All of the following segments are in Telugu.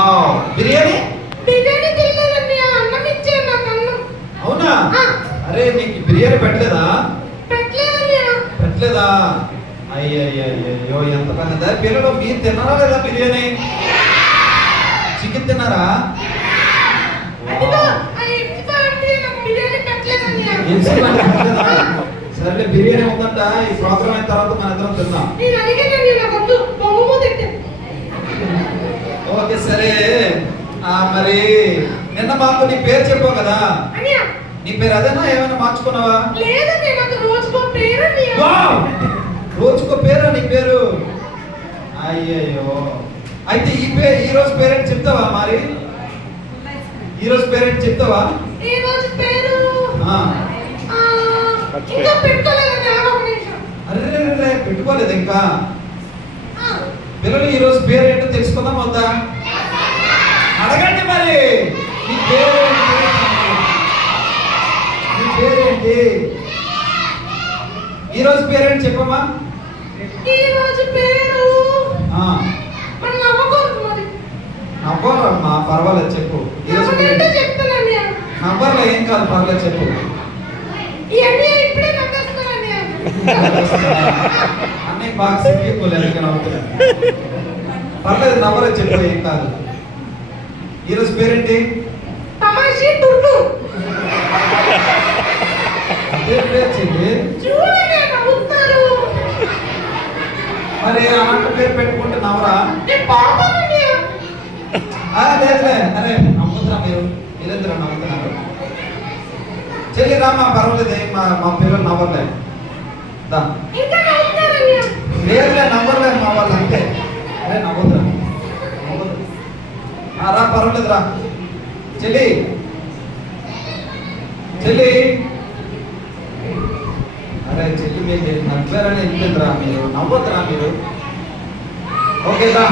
బిర్యానీ బిర్యానీ తినలేదండి, అన్నం ఇచ్చారు నాకు అన్నం. అవునా? అరే నీకు బిర్యానీ పెట్టలేదా? పెట్టలేదండి. పెట్టలేదా? అయ్యో ఎంత పనిదా. పిల్లలు మీరు తిన్నారా లేదా బిర్యానీ? చికెన్ తిన్నారా? అదిగో అది ఇచ్చిపోండి, నాకు బిర్యానీ పెట్టలేదండి. సరే బిర్యానీ ఉందంట, ఈ ప్రోగ్రామ్ అయిన తర్వాత మన ఇద్దరం తిందాం. నేను అడిగానండి, నాకు వద్దు, బొమ్మ తింటే. ఓకే సరే. మరి నిన్న మాకు నీ పేరు చెప్పావు కదా, నీ పేరు అదేనా ఏమైనా మార్చుకున్నావా? లేదండి, నాకు రోజుకో పేరు. రోజుకో పేరా నీ పేరు? అయ్యయ్యో. అయితే ఈ రోజు పేరెంట్ చెప్తావా? మరి ఈ రోజు పేరెంట్ చెప్తావా? ఈ రోజు పేరు ఇంకా పెట్టుకోలేదండి. అరే పెట్టుకోలేదు ఇంకా. పిల్లలు ఈ రోజు పేరు ఏంటో తెలుసుకుందాం వద్దా? అడగండి మరి. నీ పేరేంటి? ఈ రోజు పేరేంటి చెప్పమ్మా? ఈ రోజు పేరు నవ్వరమ్మా, పర్వాలేదు చెప్పు. ఈ రోజు చెప్తానండి. నవ్వర్లో ఏం కాదు, పర్వాలేదు చెప్పు. ఇప్పుడే నవ్వేస్తానండి. అన్నీ బాగా సిగ్గిపోలేదు, నవ్వుతున్నాను. పర్లేదు నవ్వలేదు, చెప్పు, ఏం కాదు. ఈ రోజు పేరేంటి? తమాషి టుట్టు. అదే పేరు చెల్లి. చూడండి నవ్వుతారు. మరి అలాంటి పేరు పెట్టుకుంటే నవ్వరా? లేదులే. అరే నవ్వుతున్నా, మీరెందుకు నవ్వుతున్నారు? చెల్లి రామా, పర్వాలేదు, మా పిల్లలు నవ్వలేదు. లేదులే నవ్వలేదు మా వాళ్ళు, అంతే. అరే నవ్వుతురా, రా, పర్వాలేదు రా. చెల్లి అరే చెల్లి మీరు నవ్వారని వెళ్ళిపోతురా, మీరు నవ్వద్దురా మీరు. ఓకేదా?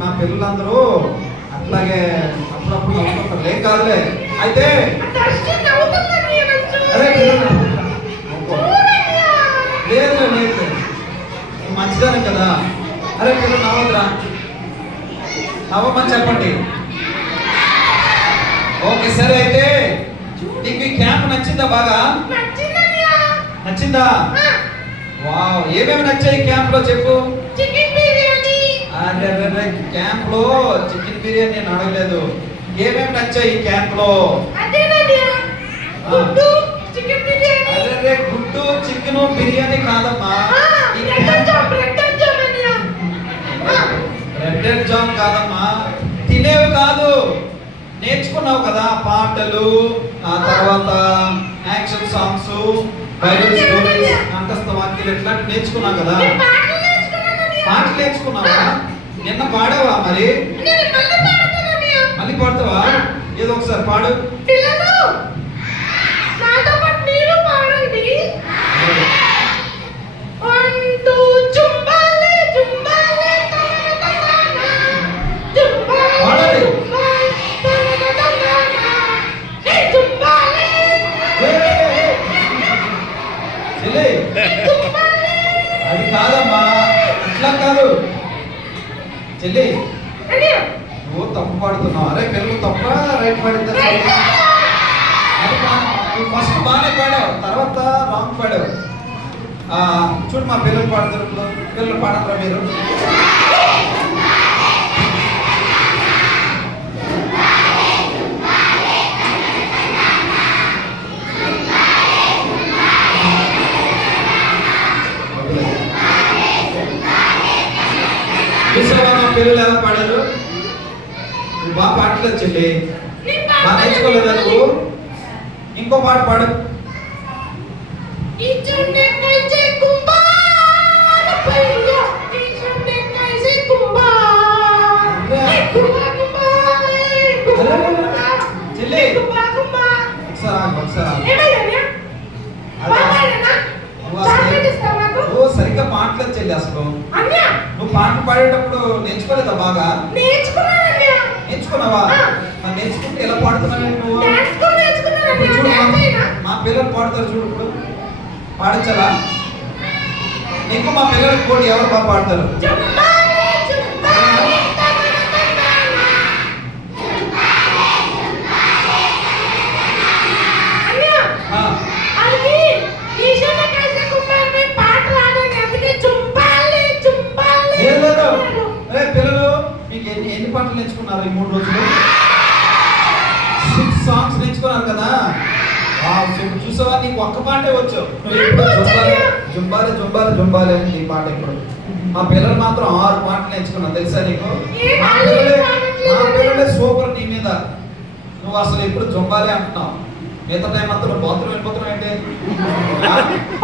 మా పిల్లలందరూ అట్లాగే అప్పుడప్పుడు నవ్వుకుంటారు, ఏం కాదులే. అయితే లేదు మంచిదానే కదా. అరే పిల్లలు నవ్వద్దురా, నవ్వమని చెప్పండి. ఓకే సరే. అయితే నీకు ఈ క్యాంప్ నచ్చిందా? బాగా నచ్చిందా? వావ్. ఏమేమి నచ్చాయి క్యాంప్ లో చెప్పు. చికెన్ బిర్యానీ. అరే క్యాంప్ లో చికెన్ బిర్యానీ నేను అడగలేదు. ఏమేమి నచ్చాయి ఈ క్యాంప్ లో? గుడ్డు చికెన్ బిర్యానీ. అరే గుడ్డు చికెన్ బిర్యానీ కాదమ్మా, బ్రెడ్ జామ్ కాదమ్మా, తినేవి కాదు, నేర్చుకున్నావు కదా. పాటలు, ఆ తర్వాత యాక్షన్ సాంగ్స్, బైబిల్ స్టోరీస్, కంఠస్థ వాక్యాలు ఇట్లాంటి నేర్చుకున్నావు కదా. పాటలు నేర్చుకున్నావా? నిన్న పాడావా? మరి మళ్ళీ పాడతావా? ఏదో ఒకసారి పాడు. అది కాదమ్మా, ఇట్లా కాదు చెల్లి, నువ్వు తప్పు పాడుతున్నావు. అరే పిల్లలు తప్ప రైట్ పాడిందా? ఫస్ట్ బాగానే పాడావు, తర్వాత రాంగ్ పాడావు. చూడు మా పిల్లలు పాడతారు. ఇప్పుడు పిల్లలు పాడతారా మీరు? పిల్లలు ఎలా పాడారు? నువ్వు బాగా పాడలేదు చెల్లి, బాగా నేర్చుకోలేదా నువ్వు? ఇంకో పాట పాడు. చెల్లి ఒకసారి సరిగ్గా పాటలేదు చెల్లి. అసలు నువ్వు పాటలు పాడేటప్పుడు నేర్చుకోలేదా? బాగా నేర్చుకున్నావా? నేర్చుకుంటే ఎలా పాడుతున్నావు నువ్వు? మా పిల్లలు పాడతారు చూడు, ఇప్పుడు పాడించాలా? నీకు మా పిల్లలకి పోటీ ఎవరు బాగా పాడతారు? జుంబాలే జుంబాలే అన్నయ్య ఆ, అది ఈశాన్య కాశీ కుమారుని పాట రాదని అందుకే జుంబాలే జుంబాలే లేదు లేదు. అన్నారు. అరే పిల్లలు, మీకు ఎన్ని పాటలు నేర్చుకున్నారు ఈ 3 రోజులు? 6 సాంగ్స్ నేర్చుకున్నారు కదా. చూసావా, నీకు ఒక్క పాటే వచ్చు. జుంబాలే జుంబాలే జుంబాలే అని ఈ పాట ఇప్పుడు. మా పిల్లలు మాత్రం 6 పాటలు నేర్చుకున్నారు తెలుసా నీకు? మా పిల్లలే సూపర్ నీ మీద. నువ్వు అసలు ఇప్పుడు జుంబాలే అంటున్నావు, మిగతా టైం అంతా నువ్వు బాత్రూమ్ వెళ్ళిపోతున్నావు ఏంటి?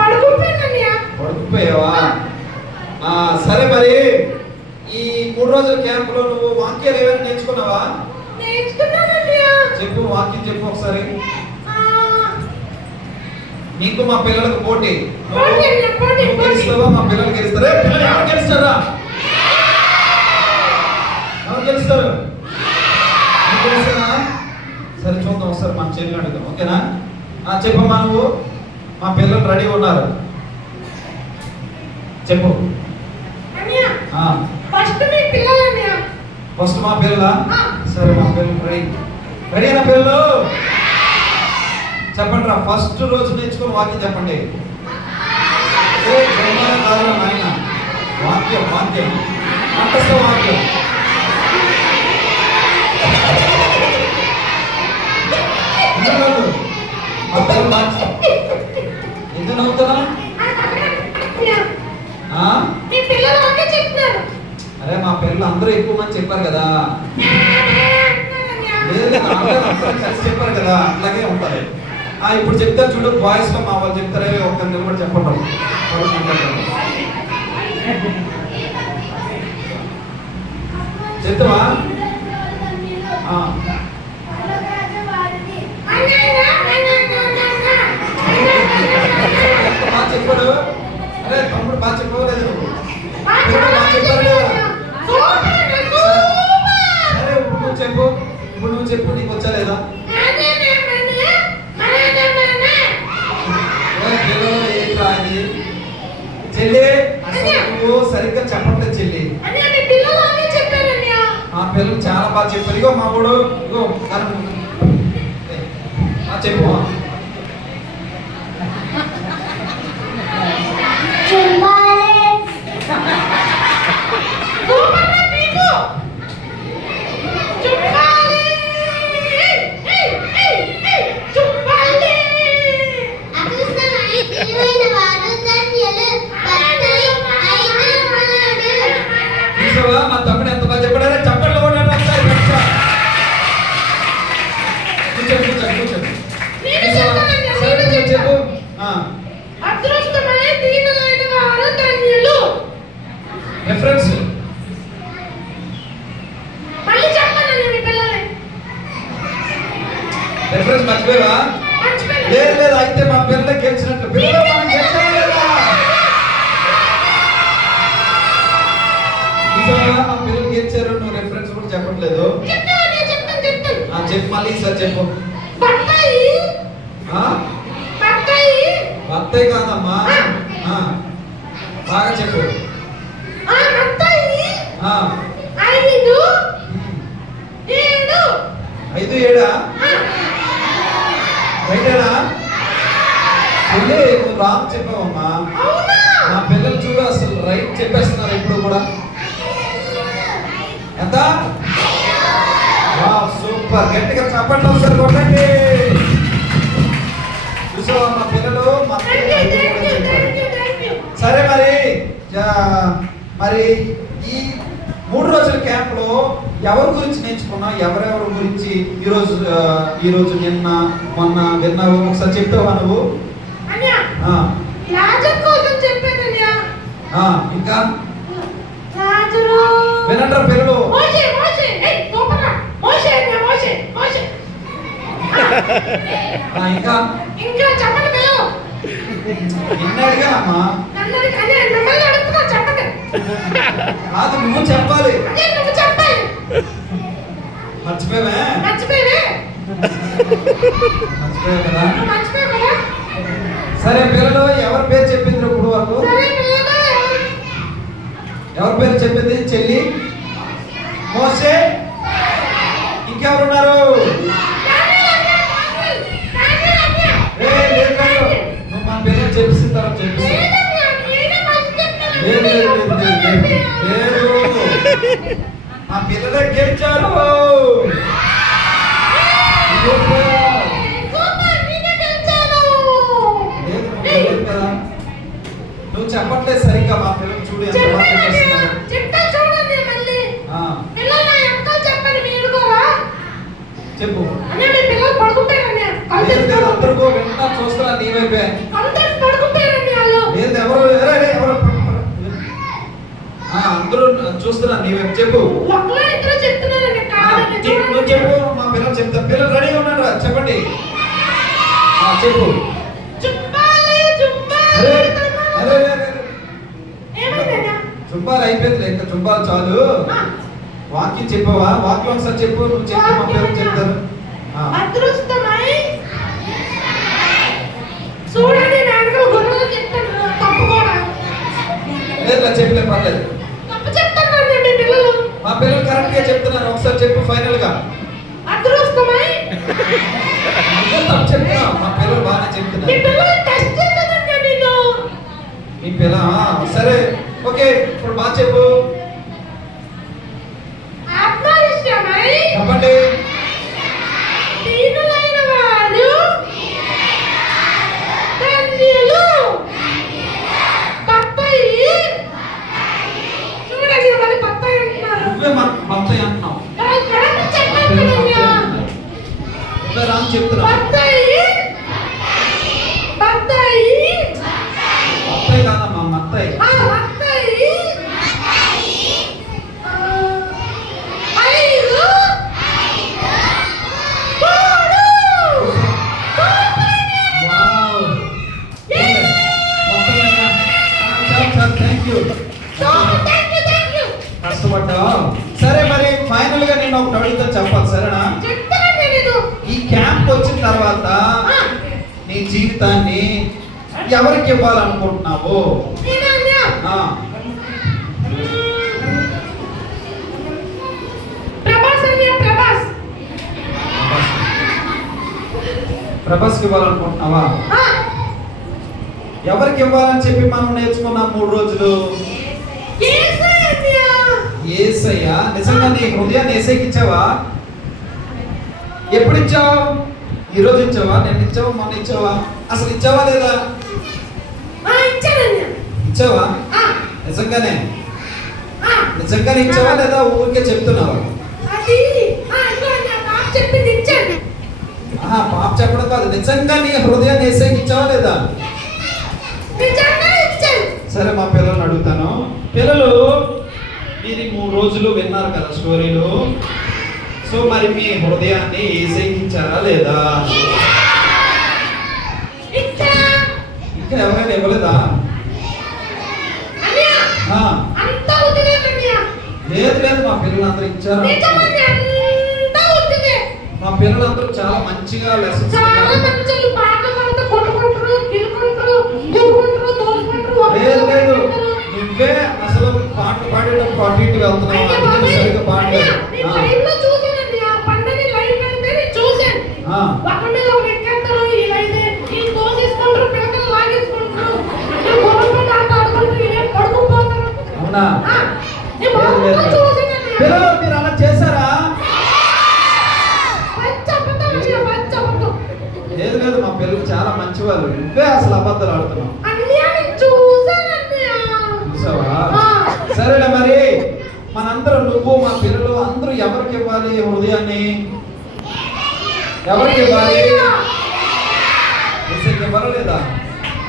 పడుకుంటానన్నయ్య. పడుకుపోయావా? సరే, మరి ఈ 3 రోజుల క్యాంపులో నువ్వు వాక్యాలు ఏమైనా నేర్చుకున్నావా? నేర్చుకున్నానన్నయ్య. చెప్పు, వాక్యం చెప్పు ఒకసారి. ఆ, నీకు మా పిల్లలకు పోటీ. పోటీ అన్నయ్య, పోటీ, నువ్వు పోటీ. గెలుస్తావా? మా పిల్లలు గెలుస్తారా? పిల్లలు ఎవరు గెలుస్తారా? ఎవరు గెలుస్తారు? నువ్వు గెలుస్తానా? సరే చూద్దాం, ఒకసారి మన చెల్లి అడుగుదాం, ఓకేనా? చెప్పమ్మా, నువ్వు మా పిల్లలు రెడీ ఉన్నారు, చెప్పు. అన్నయ్య, ఆ, ఫస్ట్ మీ పిల్లలన్నయ్య. ఫస్ట్ మా పిల్లల. ఆ. సరే, మా పిల్లలు రెడీ అయినా పిల్లలు చెప్పండి రా. ఫస్ట్ రోజు నేర్చుకుని వాక్యం చెప్పండి. ఏ జన్మనే కాదురా నాయన, వాక్యం వాక్యం అంతస్థ వాక్యం. ఎందుకు నవ్వుతావు? మా పిల్లలు ఎందుకు నవ్వుతున్నా? అన్నయ్య, ఆ? మీ పిల్లలు ఒకే చెప్తున్నారు. అరే మా పిల్లలు అందరూ ఎక్కువ మంది చెప్పారు కదా. అంటున్నారన్నయ్య. లేదు లేదు, అందరూ కలిసి చెప్పారు కదా, అట్లాగే ఉంటుంది. ఇప్పుడు చెప్తారు చూడు, బాయ్స్ లో మా వాళ్ళు చెప్తారే, ఒక్క నిలబడి చెప్పండి వాళ్ళు. చెప్తావా? బాగా చెప్పాడు. అరే తమ్ముడు బాగా చెప్పలేదు నువ్వు. బాగా చెప్పారు కదా. సరే, ఇప్పుడు నువ్వు చెప్పు, నీకు వచ్చా లేదా? చెల్లి, అసలు నువ్వు సరిగ్గా చెప్పట్లేదు చెల్లి. మా పిల్లలు చాలా బాగా చెప్పారు. ఇగో మా వాడు, ఇగో చెప్పు. చూసావా మా తమ్ముడు ఎంత బాగా చెప్పాడే? చెప్పండి ఒకసారి గట్టిగా. కూర్చోండి కూర్చోండి కూర్చోండి. చూసావా? సరే, నువ్వు చెప్పు. అదృష్టమై దీనులైన వారు ధన్యులు. రెఫరెన్స్ మళ్ళీ చెప్పండి మీ పిల్లలే. రెఫరెన్స్ మర్చిపోయావా? మర్చిపోయాను. లేదు లేదు, అయితే మా పిల్లలు గెలిచినట్లు. పిల్లలు మనం గెలిచామా లేదా? చూసావా, మా పిల్లలు గెలిచారు. నువ్వు రెఫరెన్స్ కూడా చెప్పట్లేదు. చెప్తాను. చెప్పు, మళ్ళీ ఈసారి చెప్పు. బత్తాయి ఆ? బత్తాయి బత్తాయి కాదమ్మా. బాగా చెప్పు. బత్తాయి ఆ, 5 7 5 7 రైటేనా? చెల్లి, నువ్వు రాంగ్ చెప్పావమ్మా. అవునా? నా పిల్లలు చూడు, అసలు రైట్ చెప్పేస్తున్నారు ఎప్పుడు కూడా. ఎంత? సూపర్, గట్టిగా చప్పట్లు ఒకసారి కొట్టండి. చూసావా మా పిల్లలు మా Thank you. సరే, మరి ఈ 3 రోజుల క్యాంప్ లో ఎవరి గురించి నేర్చుకున్నా, ఎవరెవరి గురించి ఈరోజు నిన్న మొన్న విన్నావు? ఒకసారి చెప్తావా నువ్వు? అన్నయ్య, ఆ, లాజర్ కోసం చెప్పానన్నయ్య. ఇంకా లాజరు వినంటారా పిల్లలు? మోషే ఏయ్ తోపరా. మోషే ఇంకా ఇంకా చెప్పండి పిల్లలు. నిన్న అడిగానమ్మా. మిమ్మల్ని అడుగుతున్నా, చెప్పండి. కాదు, నువ్వు చెప్పాలి. అదే నువ్వు చెప్పాలి. మర్చిపోయావే? మర్చిపోయావే కదా. మర్చిపోయావు కదా. సరే పిల్లలు, ఎవరి పేరు చెప్పింది ఇప్పుడు వరకు? సరే పిల్లలు, ఎవరి పేరు చెప్పింది? చెల్లి, మోసే, ఇంకెవరున్నారు? నువ్వు మా పేరు చెప్పిన తర్వాత చెప్పిస్తా. లేదు లేదు లేదు లేదు లేదు. మా పిల్లలే గెలిచారు. లేదు కదా, నువ్వు చెప్పట్లేదు సరిగ్గా. మా పిల్లలు చూడు ఎంత బాగా చెప్పేస్తున్నారు. ఆ, చెప్పు. లేదు లేదు, అందరికీ వింటా చూస్తున్నా నీ వైపే. లేదు ఎవరు ఎవరు అందరూ చూస్తున్నా నీ వైపు. చెప్పు, నువ్వు చెప్పు. మా పిల్లలు చెప్తా. పిల్లలు రెడీగా ఉన్నారా? చెప్పండి. చెప్పు. చుంబాలు అయిపోయింది, ఇంకా చుంబాలు చాలు. వాక్యం చెప్పవా? వాక్యం ఒకసారి చెప్పు. నువ్వు చెప్పు, మా పిల్లలు చెప్తారు. చూడండి నాన్నగారు గొర్రెలు చెప్తాను తప్పు కూడా లేదు చెప్పలే, పర్లేదు. తప్పు చెప్తాను మీ పిల్లలు. మా పిల్లలు కరెక్ట్ గా చెప్తున్నారు. ఒకసారి చెప్పు ఫైనల్ గా. అదృష్టమై తప్పు చెప్తున్నా. మా పిల్లలు బాగానే మీ చెప్తున్నారు. పిల్లలు టెస్ట్ చేస్తానండి నేను. మీ పిల్ల సరే ఓకే. ఇప్పుడు బాగా చెప్పు. ఆత్మవిశ్వమై చెప్పండి. దీనులైన వారు ధన్యులు. బత్తాయి చూడండి మరి బత్తాయి అంటున్నారు. నువ్వే బత్తాయి అంటున్నావు. కరెక్ట్ చెప్పండి కదయ్యా. నువ్వే రాని చెప్తున్నావు. బత్తాయి బత్తాయి బత్తాయి కాదమ్మా, మత్తాయి. బత్తాయి ఐదు వావ్. మొత్తమేనా? చాలు థ్యాంక్ యూ. థ్యాంక్ యూ కష్టపడ్డా. సరే మరి ఫైనల్ గా నేను ఒకటి అడుగుతా, చెప్పాలి సరేనా? చెప్తానండి నేను. ఈ క్యాంప్ వచ్చిన తర్వాత నీ జీవితాన్ని ఎవరికి ఇవ్వాలనుకుంటున్నావు? నేనన్నా ఆ, ప్రభాస్ అన్నయ్య ప్రభాస్. ప్రభాస్కి ఇవ్వాలనుకుంటున్నావా? ఎవరికి ఇవ్వాలని చెప్పి మనం నేర్చుకున్నాం 3 రోజులు. యేసయ్య అన్నయ్య. యేసయ్య. నిజంగా నీ హృదయాన్ని యేసయ్యకి ఇచ్చావా? ఎప్పుడు ఇచ్చావు? ఈ రోజు ఇచ్చావా? నేను ఇచ్చావా? మొన్న ఇచ్చావా? అసలు ఇచ్చావా లేదా? ఇచ్చానన్నయ్య. ఇచ్చావా? నిజంగానే నిజంగానే ఇచ్చావా లేదా ఊరికే చెప్తున్నావా? అది ఇదిగో అన్నయ్య పాప చెప్పింది ఇచ్చాను. పాప చెప్పడం కాదు, నిజంగా నీ హృదయాన్ని యేసయ్యకి ఇచ్చావా లేదా? నిజంగా ఇచ్చాను. సరే మా పిల్లల్ని అడుగుతాను. పిల్లలు మీరు ఈ 3 రోజులు విన్నారు కదా స్టోరీలు. సో మరి మీ హృదయాన్ని యేసయ్యకి ఇచ్చారా లేదా? ఇచ్చా. ఇంకా ఎవరైనా ఇవ్వలేదా? అన్నయ్య ఆ, అంతా ఉద్దిగే అన్నయ్య. లేదు లేదు, మా పిల్లలందరూ ఇచ్చారు. నిజమన్నయ్య అంతా ఉద్దిగే. మా పిల్లలందరూ చాలా మంచిగా లెసన్స్ చాలా మంచి పాటలు పాడుతూ కొట్టుకుంటారు, గిల్లుకుంటారు, గిల్లుకుంటారు, తోలుకుంటారు. లేదు లేదు, నువ్వే అసలు పాటలు పాడేటప్పుడు అటు ఇటు వెళ్తున్నావు. అయితే అందుకే మమ్మీ, సరిగ్గా పాడలేదు. నేను లైవ్లో చూశానండి. ఆ పండని లైవ్ పెడితే నేను చూశాను. ఆ, ఒకరి మీద ఒకరు ఎక్కేస్తారు, ఈ తోసేసుకుంటారు, పిల్లలు లాగేసుకుంటారు, ఈ గొడవపడి ఆట ఆడుకుంటారు, ఇదేం పడుకుపోతారు. అవునా? నేను లేదు, లేదు, మొత్తం లేదు. చూశానండి. పిల్లలు మీరు అలా చేశారా? పచ్చ అబద్ధం అన్నయ్య, పచ్చ అబద్ధం. లేదు లేదు, మా పిల్లలు చాలా మంచివాళ్ళు. నువ్వే అసలు అబద్ధాలు ఆడుతున్నావు. అన్నయ్య నేను చూశానన్నయ్య. చూసావా? ఆ. సరేలే మరి మనందరం, నువ్వు మా పిల్లలు అందరూ ఎవరికి ఇవ్వాలి హృదయాన్ని? ఎవరికి ఇవ్వాలి? యేసయ్యకి ఇవ్వాలా లేదా?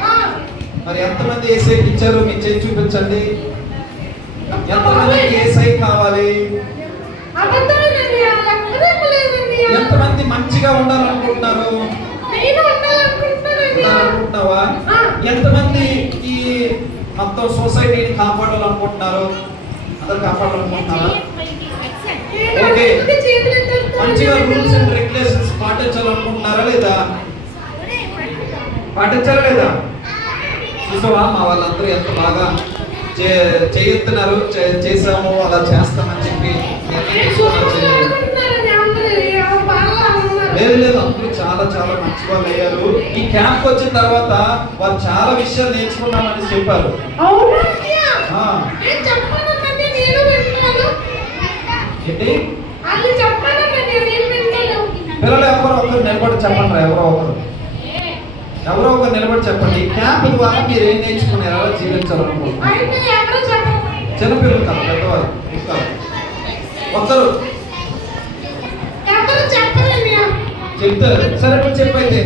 ఆ. మరి ఎంతమంది యేసయ్యకి ఇచ్చారు? మీ చేయి చూపించండి. ఎంతమందికి యేసయ్య కావాలి? అబద్ధమేనన్నయ్య, లెక్కలేక లేదన్నయ్య. ఎంతమంది మంచిగా ఉండాలనుకుంటున్నారు? నేను ఉండాలనుకుంటున్నానన్నయ్య. ఉండాలనుకుంటున్నావా? ఆ. ఎంతమంది ఈ మొత్తం సొసైటీని కాపాడాలనుకుంటున్నారు? అందరు కాపాడాలనుకుంటున్నారా? నేను ఓకే. అందరికీ చేతులు ఎత్తేస్తాను. మంచిగా రూల్స్ అండ్ రెగ్యులేషన్స్ పాటించాలనుకుంటున్నారా లేదా? పాటించాలా లేదా? చూసావా మా వాళ్ళందరూ ఎంత బాగా చేస్తున్నారు, చేసాము, అలా చేస్తామని చెప్పి లేదు లేదు, అందరూ చాలా చాలా మంచి వాళ్ళు అయ్యారు. ఈ క్యాంప్ వచ్చిన తర్వాత వాళ్ళు చాలా విషయాలు నేర్చుకున్నామని చెప్పారు. ఆ. ఏంటి పిల్లలు ఎవరో ఒకరు నిలబడి చెప్పండి, ఎవరో ఒకరు నిలబడి చెప్పండి. ఈ క్యాంప్ ద్వారా మీరు ఏం నేర్చుకున్నారు, ఎలా జీవించాలనుకుంటున్నారు? చిన్నపిల్లలు కాదు, పెద్దవాళ్ళు ఇస్తారు. ఒకరు చెప్తారు. సరే ఇప్పుడు చెప్పైతే.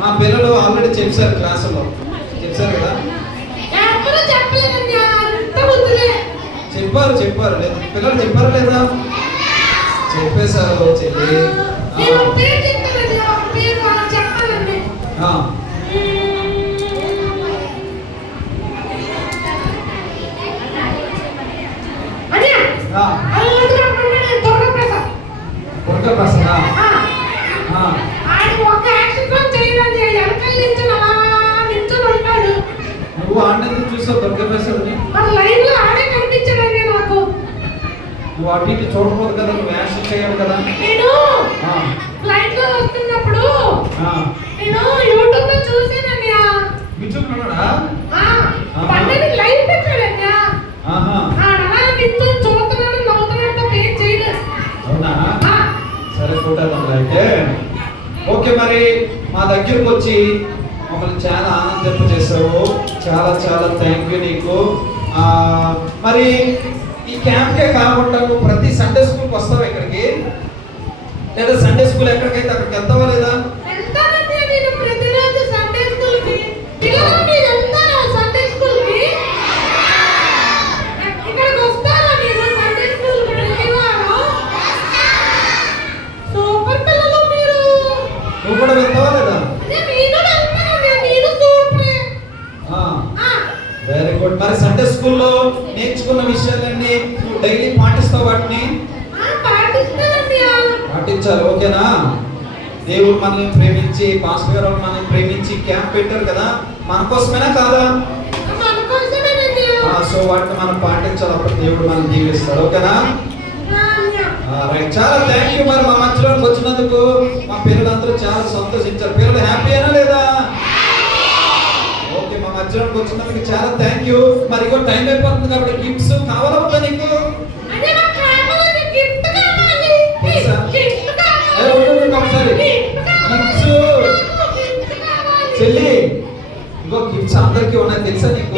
మా పిల్లలు ఆల్రెడీ చెప్పారు, క్లాసులో చెప్పారు కదా. చెప్పారు లేదు, పిల్లలు చెప్పారా లేదా? చెప్పేశారు చెల్లి. ఆ. ప్రసన్న నువ్వు ఆడినందుకు చూసావు దుర్గప్రసాద్ని? నువ్వు అటు ఇటు చూడకూడదు కదా, నువ్వు యాక్షన్ చేయాలి కదా. నేను ఫ్లైట్ లో వస్తున్నప్పుడు నేను యూట్యూబ్ లో చూసానన్నయ్య. యూట్యూబ్ లోనా? పండని లైవ్ పెట్టాడన్నయ్య. అలా నించొని చూస్తున్నాడు, నవ్వుతున్నాడు, ఏం చేయలేదు. అవునా? సరే చూడాలి అయితే. ఓకే, మరి మా దగ్గరకు వచ్చి మమ్మల్ని చాలా ఆనందింప చేసావు. చాలా చాలా థ్యాంక్ యూ నీకు. మరి ఈ క్యాంప్కే కాకుండా నువ్వు ప్రతి సండే స్కూల్కి వస్తావా ఇక్కడికి? లేదా సండే స్కూల్ ఎక్కడికైతే అక్కడికి వెళ్తావా లేదా? నువ్వు కూడా వెళ్తావా లేదా? Very good. మరి సండే స్కూల్లో నేర్చుకున్న విషయాలన్నీ నువ్వు డైలీ పాటిస్తావు, వాటిని పాటించాలి. ఓకేనా? దేవుడు మనల్ని ప్రేమించి, పాస్టర్ గారు మనల్ని ప్రేమించి క్యాంప్ పెట్టారు కదా, మన కోసమేనా కాదా? సో వాటిని మనం పాటించాలి, అప్పుడు దేవుడు మనం దీవిస్తాడు. ఓకేనా? రైట్, చాలా థ్యాంక్ యూ. మరి మా మధ్యలోకి వచ్చినందుకు మా పిల్లలందరూ చాలా సంతోషించారు. పిల్లలు హ్యాపీ అయినా లేదా? ఓకే, మా మధ్యలోకి వచ్చినందుకు చాలా థ్యాంక్ యూ. మరి ఇంకో టైం అయిపోతుంది కాబట్టి గిఫ్ట్స్ కావాలా వద్దా నీకు? చెల్లి, ఇంకో గిఫ్ట్స్ అందరికీ ఉన్నాయి తెలుసా నీకు?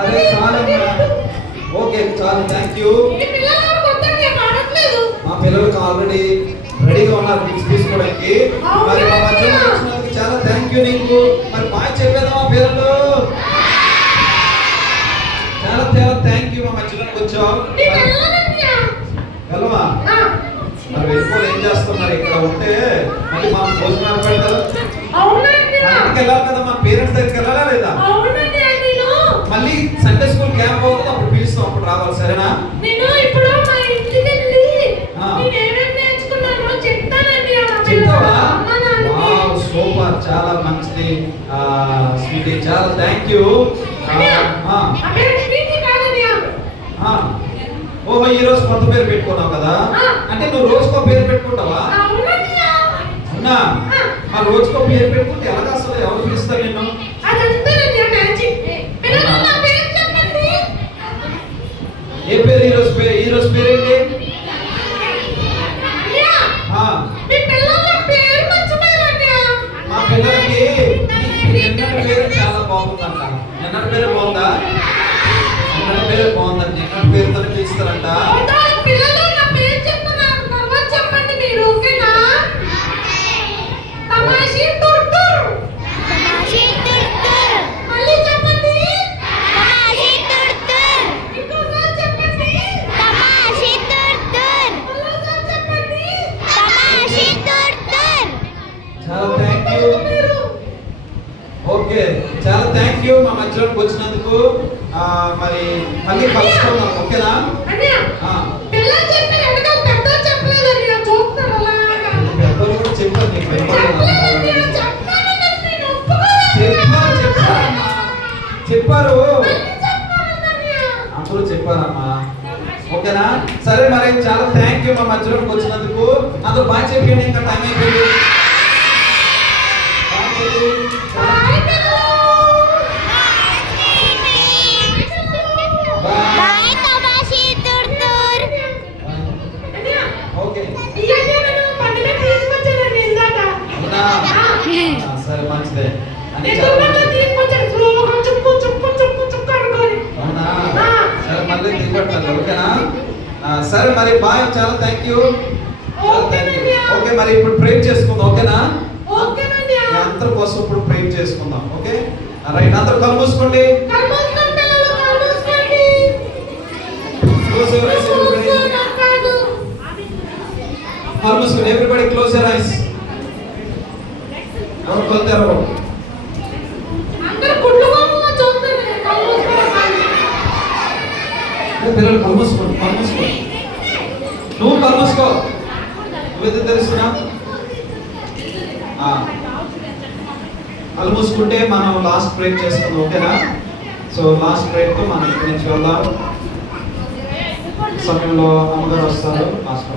అదే చాలమ్మా. ఓకే, చాలు, థ్యాంక్ యూ. మా పిల్లలకు ఆల్రెడీ రెడీగా ఉన్నారు గిఫ్ట్స్ తీసుకోవడానికి. మరి మా మధ్యలో వచ్చినందుకు చాలా థ్యాంక్ యూ నీకు. మరి బాయ్ చెప్పేద్దామా పిల్లలు? చాలా చాలా థ్యాంక్ యూ. మా మధ్యలోకి వచ్చావు. వెళ్ళవా? మరి వెళ్ళిపోయి ఏం చేస్తాం? మరి ఇక్కడ ఉంటే మళ్ళీ మా భోజనాలు పెడతారు, ఇంటికి వెళ్ళాలి కదా, మా పేరెంట్స్ దగ్గరికి వెళ్ళాలా లేదా? మళ్ళీ సండే స్కూల్ క్యాంప్ అవుతుంది, అప్పుడు పిలుస్తాం, అప్పుడు రావాలి. సరేనా? సూపర్, చాలా మంచిది స్వీటీ, చాలా థ్యాంక్ యూ. ఓహో, ఈ రోజు కొత్త పేరు పెట్టుకున్నావు కదా, అంటే నువ్వు రోజుకో పేరు పెట్టుకుంటావా? అవునా? ఆ రోజుకో పేరు పెట్టుకుంటే ఎలాగ అసలు ఎవరు పిలుస్తారు నిన్ను? ఏ పేరు ఈ రోజు పేరేంటి? మా పిల్లలకి నిన్నటి పేరు చాలా బాగుందంట. నిన్నటి పేరు బాగుందా? నిన్నటి పేరు బాగుందండి. నిన్నటి పేరుతో పిలుస్తారంట. చాలా థ్యాంక్ యూ. ఓకే, చాలా థ్యాంక్ యూ మా మధ్యలోకి వచ్చినందుకు. మళ్ళీ కలుసుకుందాం, ఓకేనా? అన్నయ్య, ఆ. పిల్లలు చెప్పారు వెనకాల పెద్దలు చెప్పలేదు అన్నయ్య, చూస్తున్నారు అలాగా. పెద్దలు కూడా చెప్పారు నీకు చెప్పలేదు అన్నయ్య, భయపడలేదు. చెప్పానండి, నేను ఒప్పుకోలేదు. చెప్పారమ్మా, చెప్పారు, మళ్ళీ చెప్పాలండి అన్నయ్య. అందరూ చెప్పారమ్మా, ఓకేనా? సరే మరి చాలా థ్యాంక్ యూ మా మధ్యలోకి వచ్చినందుకు. అందరూ బాగా చెప్పండి, ఇంకా టైం అయిపోయింది. బాగా చెప్పు. బాయ్ పిల్లలు. బాయ్. Bye, Tabashi Turtur. అన్నయ్య, ఓకే. ఇవన్నీ నేను బండి మీద తీసుకొచ్చానండి ఇందాక. అవునా? ఆ, సరే మంచిదే. అన్ని నేను చాలా బండిలో మంచిది. తీసుకొచ్చాను, స్లోగా చుక్కు చుక్కు చుక్కు చుక్కు అనుకోని. అవునా? ఆ. సరే మళ్ళీ దిగబట్టాలి, ఓకేనా? సరే మరి బాయ్, చాలా థ్యాంక్ యూ. ఓకేనండి. ఓకే మరి ఇప్పుడు ప్రేర్ చేసుకుందాం, ఓకేనా? ఓకేనండి. మీ అందరి కోసం ఇప్పుడు ప్రేర్ చేసుకుందాం, ఓకే? రైట్, అందరూ కళ్ళు మూసుకోండి. కలుసుకోండి పిల్లలు, కలుసుకోండి. Close your eyes, everybody. కాదు. కళ్ళు మూసుకోండి, everybody close your eyes. ఎవరు కళ్ళు తెరవరు. అందరూ గుడ్లు గోముగా చూస్తున్నారు, కలుసుకోవాలి. పిల్లలు కళ్ళు మూసుకోండి, కళ్ళు మూసుకోండి. నువ్వు కళ్ళు మూసుకో. నువ్వెందుకు తెలుస్తున్నా? కళ్ళు మూసుకుంటే మనం లాస్ట్ ప్రేర్ చేసుకుందాం, ఓకేనా? సో లాస్ట్ ప్రేర్తో మనం ఇక్కడి నుంచి వెళ్దాం. సమయంలో అమ్మగారు వస్తారు, లాస్ట్